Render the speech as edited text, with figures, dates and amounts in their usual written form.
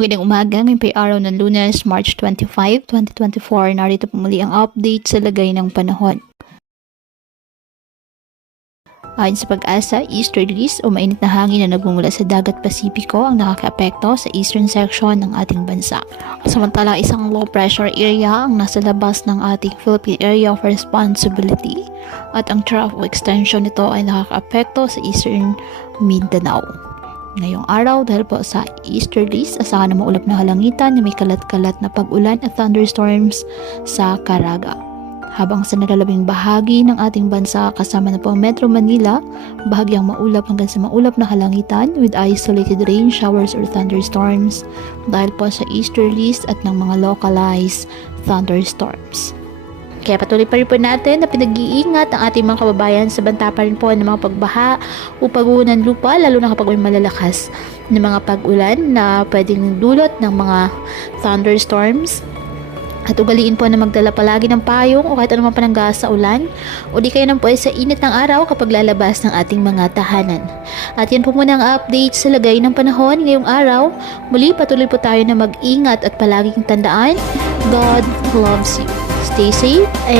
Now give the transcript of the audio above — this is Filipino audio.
Magandang umaga, ngayon po ay araw ng Lunes, March 25, 2024. Narito po muli ang update sa lagay ng panahon. Ayon sa Pag-asa, easterlies o mainit na hangin na nagmumula sa dagat Pasipiko ang nakakaapekto sa eastern section ng ating bansa. Samantala, isang low pressure area ang nasa labas ng ating Philippine Area of Responsibility at ang trough o extension nito ay nakakaapekto sa eastern Mindanao. Ngayong araw, dahil po sa easterlies, asahan na maulap na halangitan na may kalat-kalat na pag-ulan at thunderstorms sa Caraga. Habang sa nalalabing bahagi ng ating bansa kasama na po ang Metro Manila, bahagyang maulap hanggang sa maulap na halangitan with isolated rain showers or thunderstorms dahil po sa easterlies at ng mga localized thunderstorms. Kaya patuloy pa rin po natin na pinag-iingat ang ating mga kababayan sa banta pa rin po ng mga pagbaha o pagguho ng lupa, lalo na kapag may malalakas na mga pag-ulan na pwedeng dulot ng mga thunderstorms. At ugaliin po na magdala palagi ng payong o kahit anumang pananggas sa ulan o di kayo naman po ay sa init ng araw kapag lalabas ng ating mga tahanan. At yan po muna ang update sa lagay ng panahon ngayong araw. Muli patuloy po tayo na mag-ingat at palaging tandaan, God loves you. Stay safe and